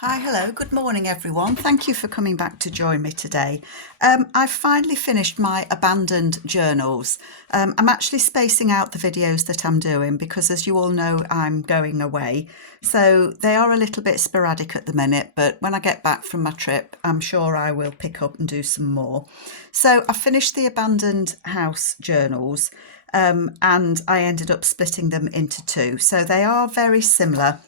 Hi, hello, good morning everyone. Thank you for coming back to join me today. I've finally finished my abandoned journals. I'm actually spacing out the videos that I'm doing because, as you all know, I'm going away. So they are a little bit sporadic at the minute, but when I get back from my trip, I'm sure I will pick up and do some more. So I finished the abandoned house journals and I ended up splitting them into two. So they are very similar.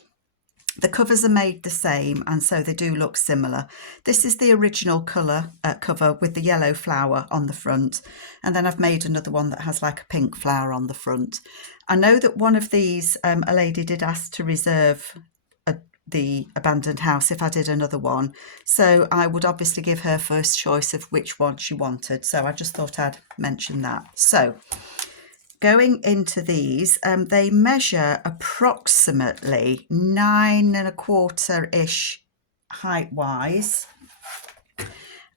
The covers are made the same and so they do look similar. This is the original cover with the yellow flower on the front, and then I've made another one that has like a pink flower on the front. I know that one of these, a lady did ask to reserve the abandoned house if I did another one, so I would obviously give her first choice of which one she wanted, so I just thought I'd mention that. So going into these, they measure approximately 9.25-ish height wise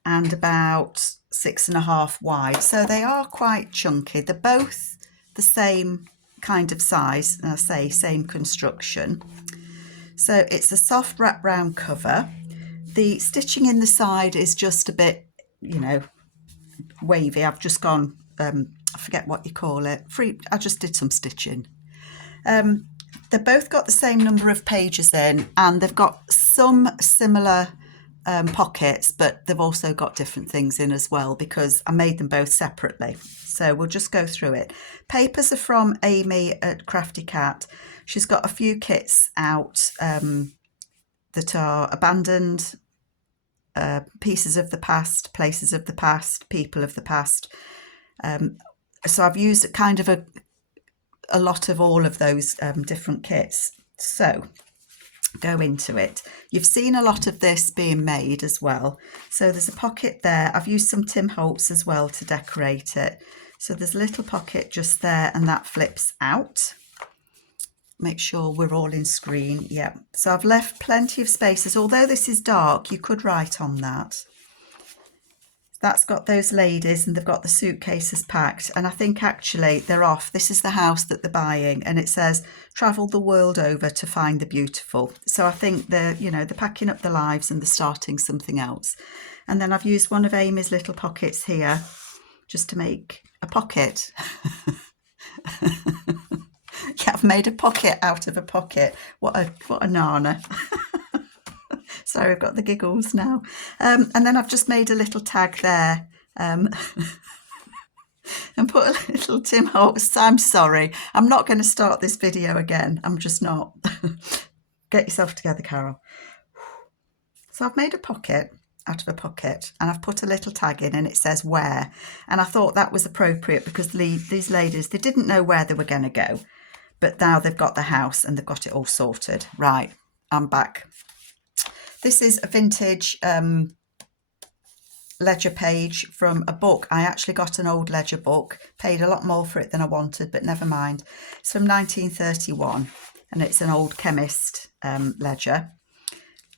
and about 6.5 wide. So they are quite chunky. They're both the same kind of size, and I say same construction. So it's a soft wraparound cover. The stitching in the side is just a bit, wavy. I've just gone, I forget what you call it. I just did some stitching. They've both got the same number of pages in, and they've got some similar pockets, but they've also got different things in as well because I made them both separately. So we'll just go through it. Papers are from Amy at Crafty Cat. She's got a few kits out that are abandoned, pieces of the past, places of the past, people of the past. So I've used kind of a lot of all of those different kits. So go into it. You've seen a lot of this being made as well. So there's a pocket there. I've used some Tim Holtz as well to decorate it. So there's a little pocket just there, and that flips out. Make sure we're all in screen. Yeah. So I've left plenty of spaces. Although this is dark, you could write on that. That's got those ladies, and they've got the suitcases packed, and I think actually they're off. This is the house that they're buying, and it says travel the world over to find the beautiful. So I think they're packing up their lives and they're starting something else. And then I've used one of Amy's little pockets here just to make a pocket. Yeah, I've made a pocket out of a pocket. What a nana. Sorry, I've got the giggles now. And then I've just made a little tag there and put a little Tim Holtz. I'm sorry, I'm not going to start this video again. I'm just not. Get yourself together, Carol. So I've made a pocket out of a pocket, and I've put a little tag in, and it says where. And I thought that was appropriate because these ladies, they didn't know where they were going to go. But now they've got the house and they've got it all sorted. Right, I'm back. This is a vintage ledger page from a book. I actually got an old ledger book, paid a lot more for it than I wanted, but never mind. It's from 1931 and it's an old chemist ledger.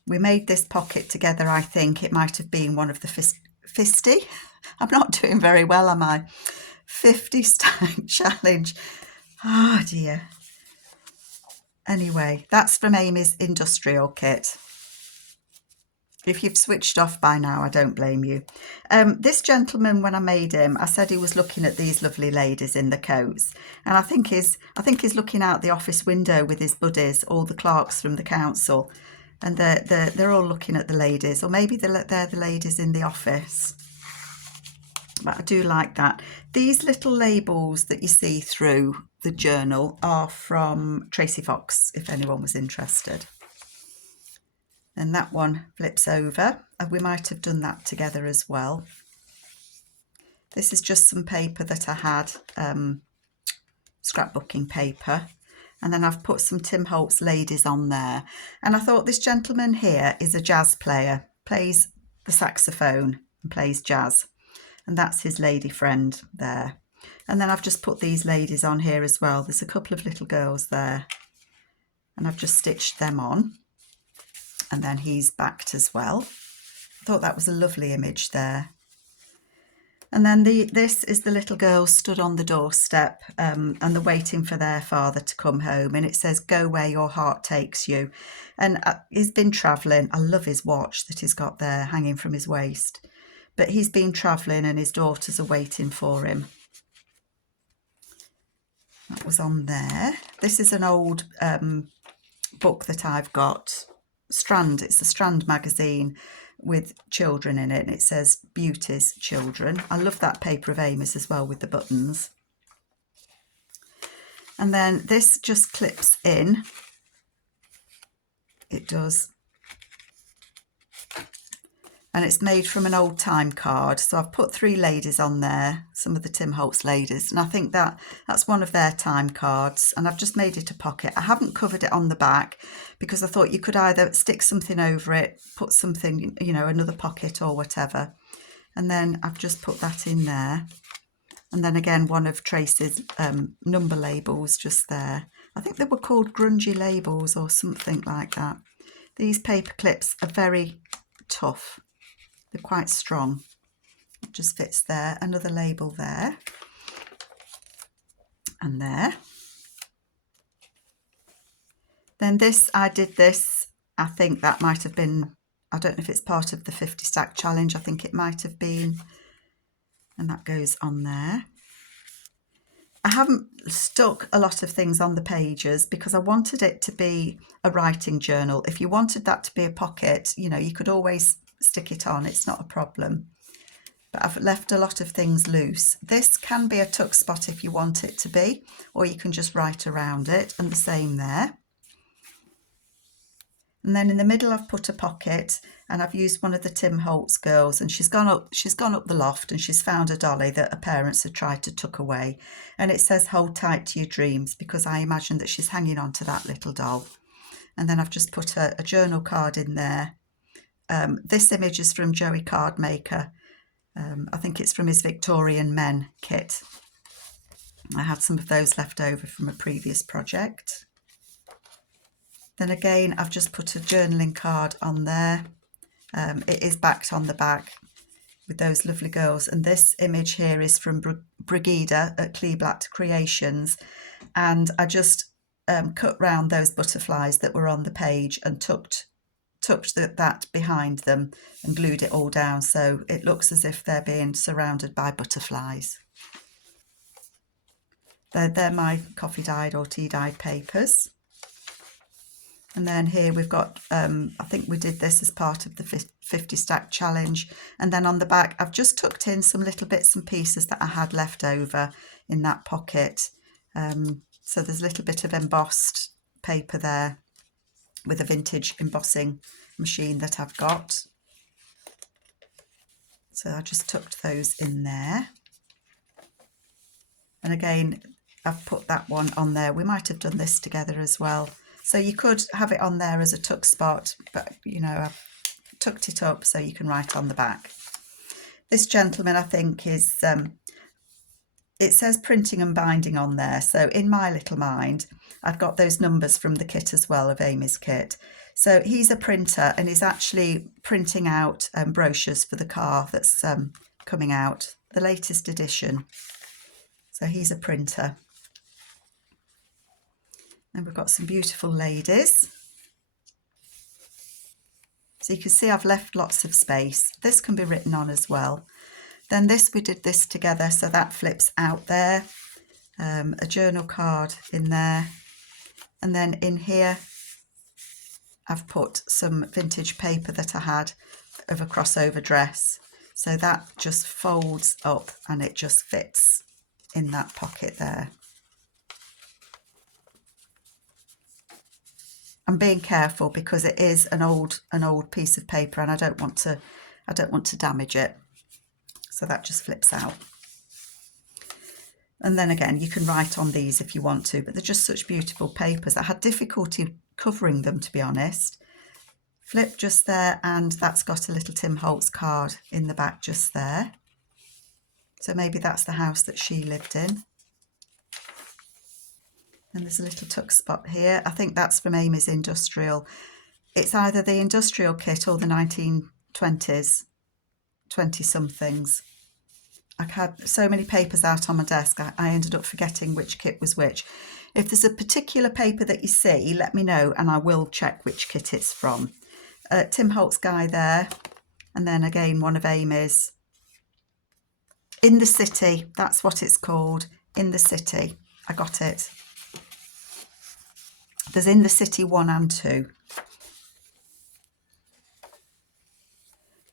We made this pocket together. I think it might have been one of the 50. I'm not doing very well, am I? 50 stack challenge. Oh dear. Anyway, that's from Amy's industrial kit. If you've switched off by now, I don't blame you. This gentleman, when I made him, I said he was looking at these lovely ladies in the coats, and I think he's looking out the office window with his buddies, all the clerks from the council, and they're all looking at the ladies, or maybe they're the ladies in the office. But I do like that. These little labels that you see through the journal are from Tracy Fox, if anyone was interested. And that one flips over, and we might have done that together as well. This is just some paper that I had, scrapbooking paper, and then I've put some Tim Holtz ladies on there. And I thought this gentleman here is a jazz player, plays the saxophone and plays jazz, and that's his lady friend there. And then I've just put these ladies on here as well. There's a couple of little girls there, and I've just stitched them on. And then he's backed as well. I thought that was a lovely image there. And then this is the little girl stood on the doorstep and they're waiting for their father to come home. And it says, "Go where your heart takes you." And he's been travelling. I love his watch that he's got there hanging from his waist. But he's been travelling and his daughters are waiting for him. That was on there. This is an old book that I've got. Strand, it's a Strand magazine with children in it, and it says Beauty's Children. I love that paper of Amy's as well with the buttons. And then this just clips in. It does. And it's made from an old time card. So I've put 3 ladies on there, some of the Tim Holtz ladies, and I think that's one of their time cards, and I've just made it a pocket. I haven't covered it on the back because I thought you could either stick something over it, put something, you know, another pocket or whatever. And then I've just put that in there. And then again, one of Tracy's number labels just there. I think they were called Grungy labels or something like that. These paper clips are very tough. They're quite strong. It just fits there. Another label there. And there. Then this, I did this. I think that might have been, I don't know if it's part of the 50 stack challenge. I think it might have been. And that goes on there. I haven't stuck a lot of things on the pages because I wanted it to be a writing journal. If you wanted that to be a pocket, you know, you could always stick it on. It's not a problem. But I've left a lot of things loose. This can be a tuck spot if you want it to be, or you can just write around it, and the same there. And then in the middle I've put a pocket, and I've used one of the Tim Holtz girls, and she's gone up the loft and she's found a dolly that her parents had tried to tuck away, and it says "Hold tight to your dreams," because I imagine that she's hanging on to that little doll. And then I've just put a journal card in there. This image is from Joey Cardmaker. I think it's from his Victorian Men kit. I had some of those left over from a previous project. Then again, I've just put a journaling card on there. It is backed on the back with those lovely girls. And this image here is from Brigida at Kleeblatt Creations. And I just cut round those butterflies that were on the page and tucked that behind them and glued it all down. So it looks as if they're being surrounded by butterflies. They're my coffee dyed or tea dyed papers. And then here we've got, I think we did this as part of the 50 stack challenge. And then on the back, I've just tucked in some little bits and pieces that I had left over in that pocket. So there's a little bit of embossed paper there with a vintage embossing machine that I've got. So I just tucked those in there. And again, I've put that one on there. We might have done this together as well. So you could have it on there as a tuck spot, but you know, I've tucked it up so you can write on the back. This gentleman, I think, is, it says printing and binding on there. So in my little mind, I've got those numbers from the kit as well, of Amy's kit. So he's a printer and he's actually printing out brochures for the car that's coming out, the latest edition. So he's a printer. And we've got some beautiful ladies. So you can see I've left lots of space. This can be written on as well. Then this, we did this together, so that flips out there. A journal card in there. And then in here, I've put some vintage paper that I had of a crossover dress. So that just folds up and it just fits in that pocket there. I'm being careful because it is an old piece of paper and I don't want to damage it. So that just flips out. And then again, you can write on these if you want to, but they're just such beautiful papers. I had difficulty covering them, to be honest. Flip just there, and that's got a little Tim Holtz card in the back just there. So maybe that's the house that she lived in. And there's a little tuck spot here. I think that's from Amy's Industrial. It's either the Industrial kit or the 1920s, 20-somethings. I had so many papers out on my desk, I ended up forgetting which kit was which. If there's a particular paper that you see, let me know and I will check which kit it's from. Tim Holt's guy there, and then again one of Amy's. In the City, that's what it's called, In the City. I got it. There's In the City 1 and 2.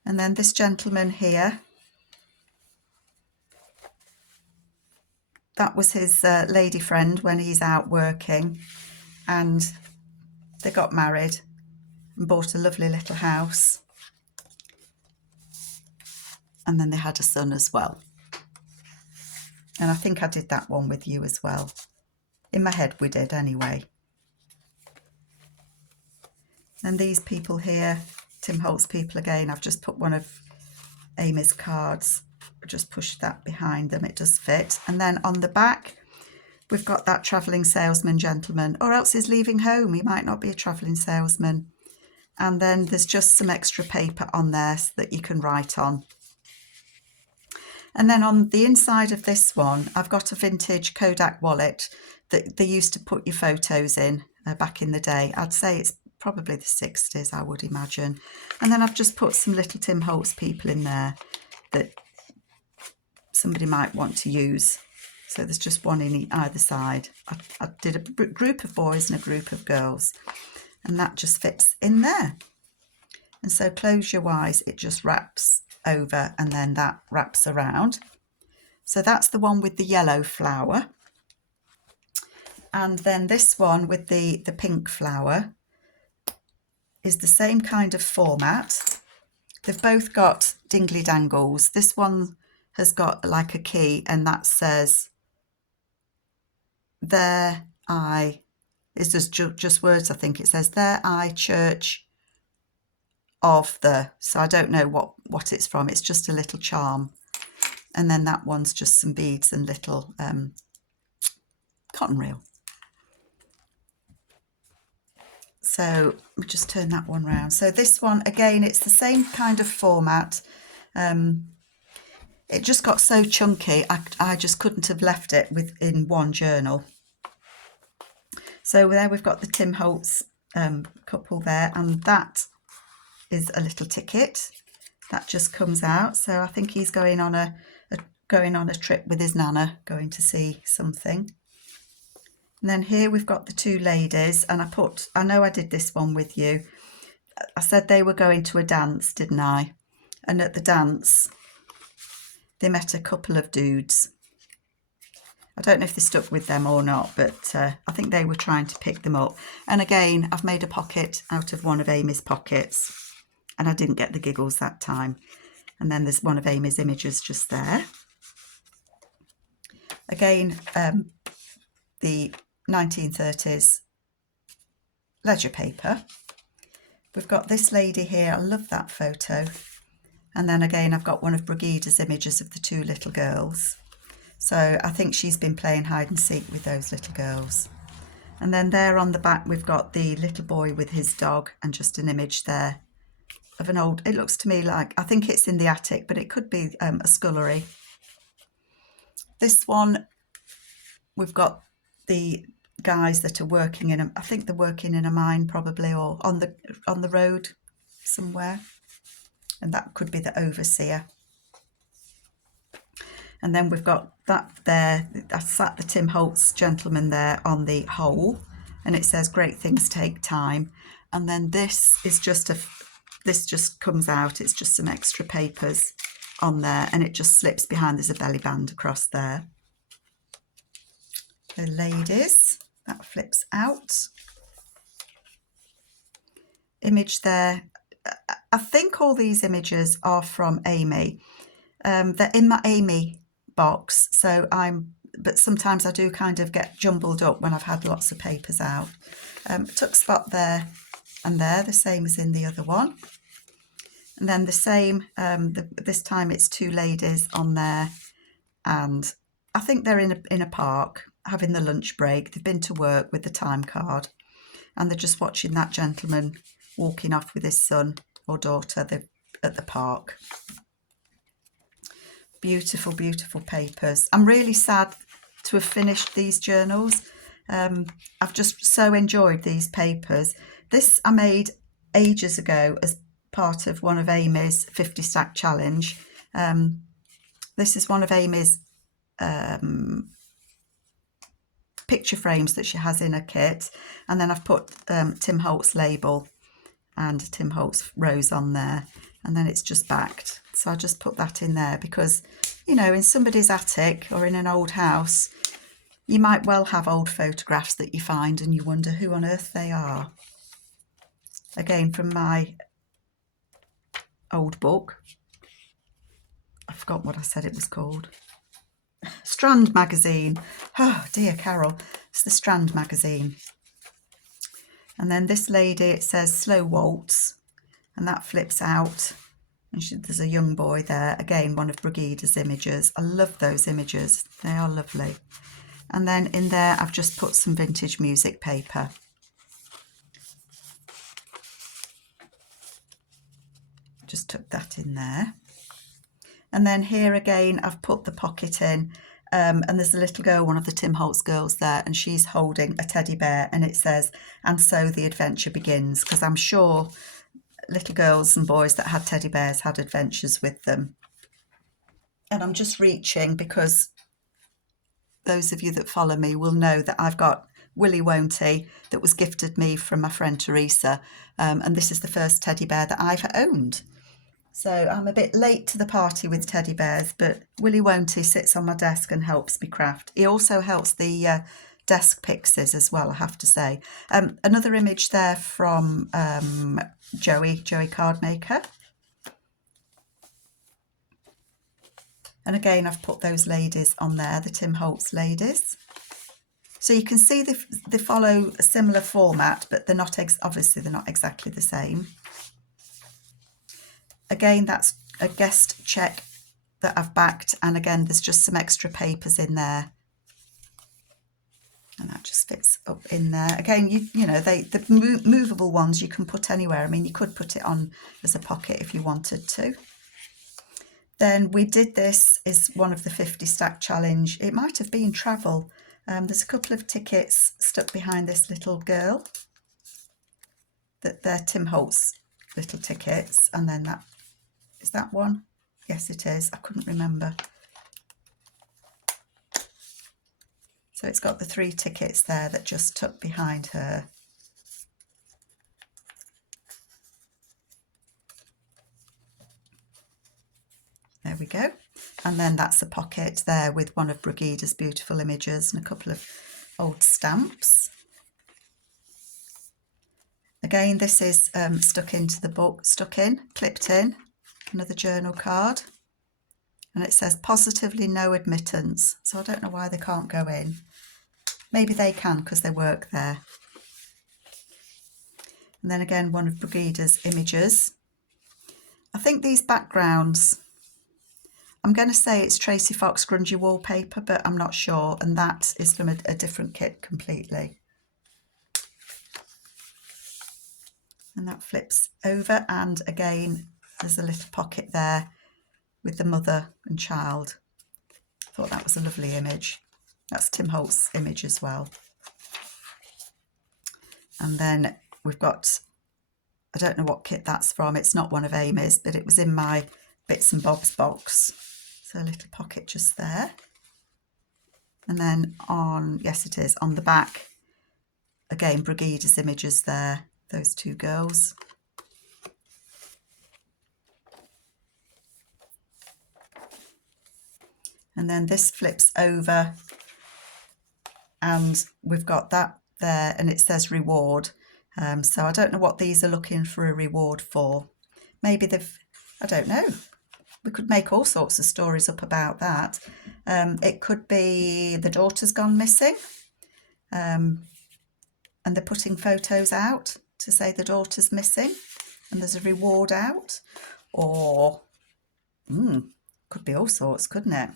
And then this gentleman here, that was his lady friend when he's out working, and they got married and bought a lovely little house, and then they had a son as well. And I think I did that one with you as well. In my head we did anyway. And these people here, Tim Holt's people again, I've just put one of Amy's cards, just push that behind them, it does fit. And then on the back we've got that travelling salesman gentleman, or else he's leaving home, he might not be a travelling salesman. And then there's just some extra paper on there so that you can write on. And then on the inside of this one, I've got a vintage Kodak wallet that they used to put your photos in back in the day. I'd say it's probably the 60s, I would imagine. And then I've just put some little Tim Holt's people in there that somebody might want to use. So there's just one in either side. I did a group of boys and a group of girls, and that just fits in there. And so closure-wise, it just wraps over and then that wraps around. So that's the one with the yellow flower. And then this one with the pink flower is the same kind of format. They've both got dingly dangles. This one has got like a key, and that says There I, it's just words, I think. It says There I Church of the, so I don't know what it's from. It's just a little charm. And then that one's just some beads and little cotton reel. So we'll just turn that one round. So this one, again, it's the same kind of format. It just got so chunky, I just couldn't have left it in one journal. So there we've got the Tim Holt's couple there, and that is a little ticket that just comes out. So I think he's going on a trip with his nana, going to see something. And then here we've got the two ladies, and I know I did this one with you. I said they were going to a dance, didn't I? And at the dance, they met a couple of dudes. I don't know if they stuck with them or not, but I think they were trying to pick them up. And again, I've made a pocket out of one of Amy's pockets, and I didn't get the giggles that time. And then there's one of Amy's images just there. Again, the 1930s ledger paper. We've got this lady here. I love that photo. And then again, I've got one of Brigida's images of the two little girls. So I think she's been playing hide and seek with those little girls. And then there on the back, we've got the little boy with his dog, and just an image there of an old, it looks to me like, I think it's in the attic, but it could be a scullery. This one, we've got the guys that are working in I think they're working in a mine probably, or on the road somewhere, and that could be the overseer. And then we've got that there, I sat the Tim Holt's gentleman there on the hole, and it says great things take time. And then this is this just comes out, it's just some extra papers on there, and it just slips behind. There's a belly band across there. The ladies, that flips out. Image there. I think all these images are from Amy. They're in my Amy box, but sometimes I do kind of get jumbled up when I've had lots of papers out. Tuck spot there and there, the same as in the other one. And then the same, this time it's two ladies on there, and I think they're in a park having the lunch break. They've been to work with the time card, and they're just watching that gentleman walking off with his son or daughter at the park. Beautiful, beautiful papers. I'm really sad to have finished these journals. I've just so enjoyed these papers. This I made ages ago as part of one of Amy's 50 stack challenge. This is one of Amy's picture frames that she has in her kit, and then I've put Tim Holtz label and Tim Holtz rose on there, and then it's just backed. So I just put that in there because, you know, in somebody's attic or in an old house, you might well have old photographs that you find and you wonder who on earth they are. Again, from my old book. I forgot what I said it was called. Strand magazine. Oh dear, Carol. It's the Strand magazine. And then this lady, it says Slow Waltz, and that flips out. And there's a young boy there. Again, one of Brigida's images. I love those images. They are lovely. And then in there, I've just put some vintage music paper. Just tuck that in there. And then here again, I've put the pocket in. And there's a little girl, one of the Tim Holtz girls there, and she's holding a teddy bear, and it says, "And so the adventure begins," because I'm sure little girls and boys that had teddy bears had adventures with them. And I'm just reaching because those of you that follow me will know that I've got Willy Won'ty that was gifted me from my friend Teresa, and this is the first teddy bear that I've owned. So I'm a bit late to the party with teddy bears, but Willy Won'ty sits on my desk and helps me craft. He also helps the desk pixies as well, I have to say. Another image there from Joey Cardmaker. And again, I've put those ladies on there, the Tim Holtz ladies. So you can see they follow a similar format, but they're not obviously they're not exactly the same. Again, that's a guest check that I've backed, and again, there's just some extra papers in there. And that just fits up in there. Again, you know, the movable ones you can put anywhere. I mean, you could put it on as a pocket if you wanted to. Then we did this is one of the 50 stack challenge. It might have been travel. There's a couple of tickets stuck behind this little girl. That they're Tim Holtz little tickets, and then that is that one. Yes, it is. I couldn't remember. So it's got the 3 tickets there that just tuck behind her. There we go. And then that's a pocket there with one of Brigida's beautiful images and a couple of old stamps. Again, this is stuck into the book, clipped in, another journal card. And it says positively no admittance. So I don't know why they can't go in. Maybe they can because they work there. And then again, one of Brigida's images. I think these backgrounds, I'm going to say it's Tracy Fox Grungy wallpaper, but I'm not sure. And that is from a different kit completely. And that flips over, and again there's a little pocket there with the mother and child. I thought that was a lovely image. That's Tim Holt's image as well. And then we've got, I don't know what kit that's from, it's not one of Amy's, but it was in my bits and bobs box. So a little pocket just there. And then on, yes it is, on the back, again Brigida's images there, those 2 girls. And then this flips over and we've got that there, and it says reward. So I don't know what these are looking for a reward for. Maybe they've, I don't know. We could make all sorts of stories up about that. It could be the daughter's gone missing, and they're putting photos out to say the daughter's missing and there's a reward out. Or could be all sorts, couldn't it?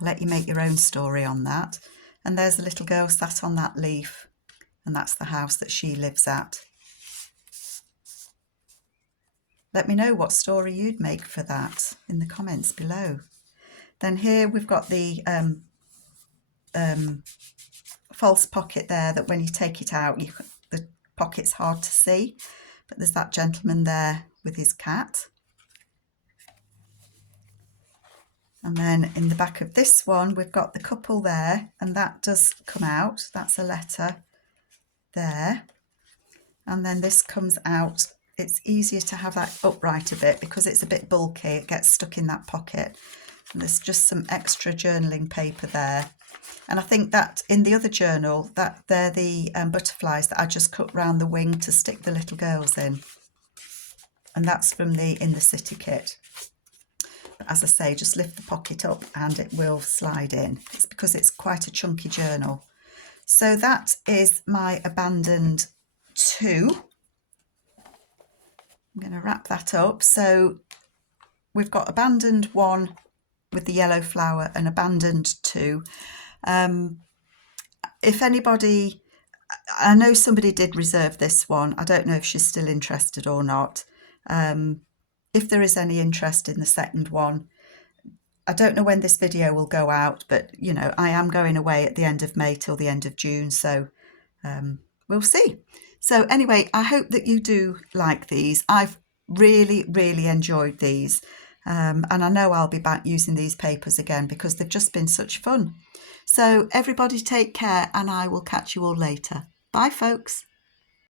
I'll let you make your own story on that. And there's a little girl sat on that leaf, and that's the house that she lives at. let me know what story you'd make for that in the comments below. Then here we've got the false pocket there, that when you take it out, the pocket's hard to see, but there's that gentleman there with his cat. And then in the back of this one, we've got the couple there, and that does come out. That's a letter there. And then this comes out. It's easier to have that upright a bit because it's a bit bulky. It gets stuck in that pocket. And there's just some extra journaling paper there. And I think that in the other journal, that they're the butterflies that I just cut round the wing to stick the little girls in. And that's from the In the City kit. But as I say, just lift the pocket up and it will slide in. It's because it's quite a chunky journal. So that is my abandoned 2. I'm going to wrap that up. So we've got abandoned 1 with the yellow flower and abandoned 2. If anybody, I know somebody did reserve this one. I don't know if she's still interested or not. If there is any interest in the second one, I don't know when this video will go out, but you know, I am going away at the end of May till the end of June, so we'll see. So anyway, I hope that you do like these. I've really enjoyed these, and I know I'll be back using these papers again because they've just been such fun. So everybody take care, and I will catch you all later. Bye folks.